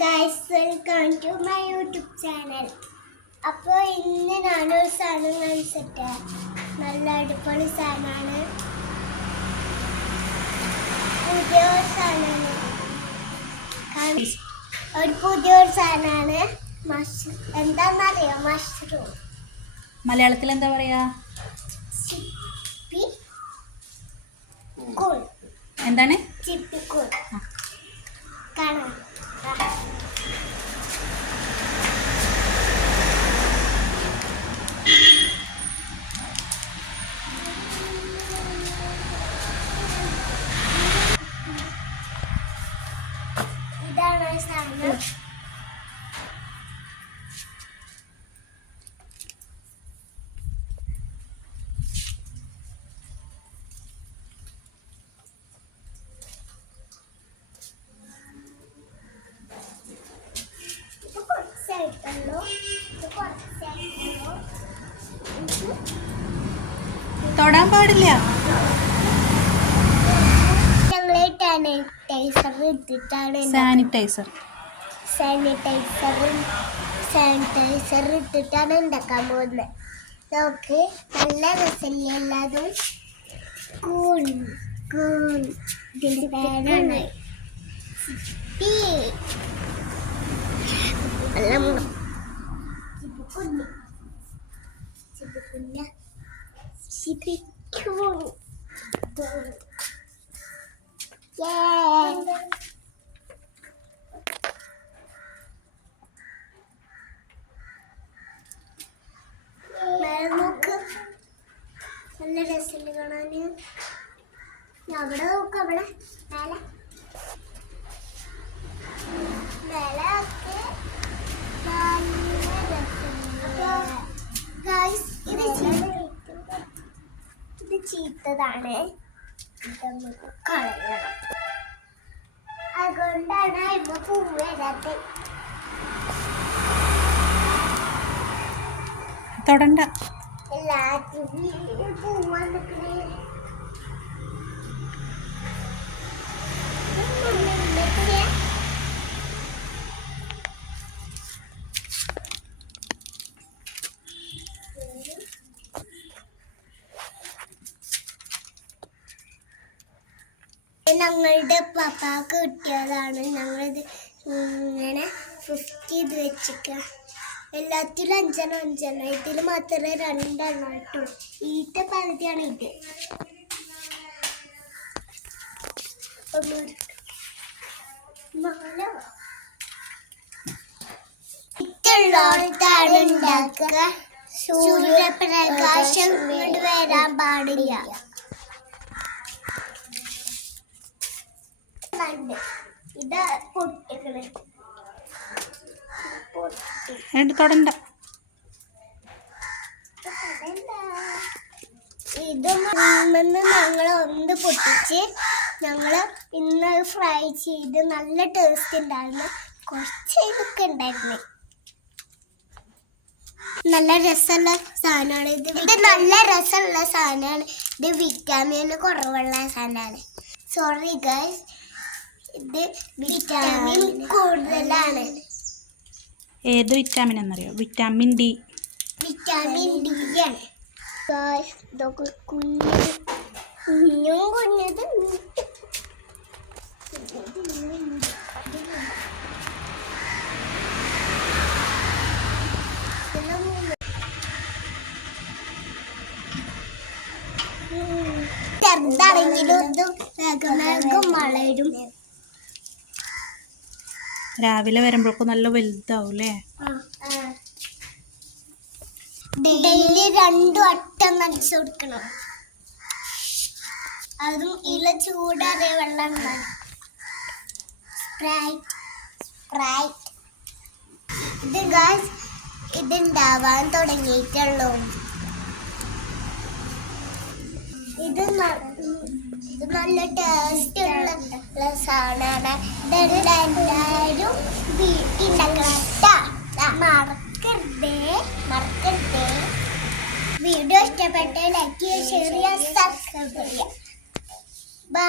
Guys, welcome to my YouTube channel. അപ്പോൾ ഇന്ന് ഞാനൊരു സാധനം കാണിച്ചിട്ട് നല്ല അടിപൊളി സാധനമാണ്. പുതിയൊരു സാധനമാണ്, പുതിയൊരു സാധനമാണ്. എന്താണെന്നറിയോ? മഷ്റൂം. മലയാളത്തിൽ എന്താ പറയാ? ചിപ്പിക്കൂൾ. എന്താണ്? ചിപ്പിക്കൂൾ. കാണാം. ഇതാണ് സാധനം. തൊടാൻ പാടില്ല. സാനിറ്റൈസർ ഇട്ടിട്ടാണ് ഉണ്ടാക്കാൻ പോകുന്നത്. നോക്ക്, നല്ല രസമില്ല എല്ലാതും. നോക്ക്, നല്ല രസമില്ല കാണാന്. അവിടെ നോക്ക്, അവിടെ മേലെ ഇത് ചീത്തതാണ്. നമുക്ക് കളയണം. അതുകൊണ്ടാണ് ഇപ്പൊ പൂവ് വരാത്തത്. തൊടണ്ട. എല്ലാത്തിനും പൂവ് വന്നിക്കണേ. ഞങ്ങളുടെ പപ്പാക്ക് കിട്ടിയതാണ്. ഞങ്ങളിത് ഇങ്ങനെ 50 ഇത് വെച്ചിക്ക. എല്ലാത്തിലും 5 ഇതിൽ മാത്രമേ 2 ഇട്ടുള്ളൂ. ഈറ്റ പകുതിയാണ് ഇത്. ഇട്ടുള്ളോർത്താണ് ഉണ്ടാക്കുക. സൂര്യപ്രകാശം കൊണ്ട് വരാൻ പാടില്ല. ഇത് പൊട്ടിക്കണേ. തൊടണ്ട. ഇത് ഞങ്ങൾ ഒന്ന് പൊട്ടിച്ച് ഞങ്ങള് ഇന്ന് ഫ്രൈ ചെയ്ത് നല്ല ടേസ്റ്റ് ഉണ്ടായിരുന്നു. കുറച്ച് ഇതൊക്കെ ഉണ്ടായിരുന്നു. നല്ല രസമുള്ള സാധനമാണ് ഇത്. നല്ല രസമുള്ള സാധനമാണ് ഇത്. വിറ്റാമിന് കുറവുള്ള സാധനമാണ്. സോറി ഗൈസ്, ഇത് വിറ്റാമിൻ കൂടുതലാണ്. ഏത് വിറ്റാമിൻ എന്നറിയോ? Vitamin D. വിറ്റാമിൻ ഡി ആണ്. ഇതൊക്കെ കുഞ്ഞത് ചെറുതാണെങ്കിലും ഇത് വേഗം വളരും. രാവിലെ വരുമ്പോഴേക്കും നല്ല വലുതാവും അല്ലേ? ഡെയിലി 2 വട്ടം നനച്ചു കൊടുക്കണം. അതും ഇല ചൂടാതെ വെള്ളം. ഇത് ഗായ്സ്, ഇതുണ്ടാവാൻ തുടങ്ങിയിട്ടുള്ളൂ. ഇത് നല്ല ടേസ്റ്റ് ഉള്ള സാധനമാണ്. ഇതെല്ലാവരും വീട്ടിലുണ്ടാക്കണം. മറക്കരുതേ. വീഡിയോ ഇഷ്ടപ്പെട്ട ലൈക്ക് ചെയ്യുക, ഷെയർ ചെയ്യുക, സബ്സ്ക്രൈബ് ചെയ്യുക. ബൈ.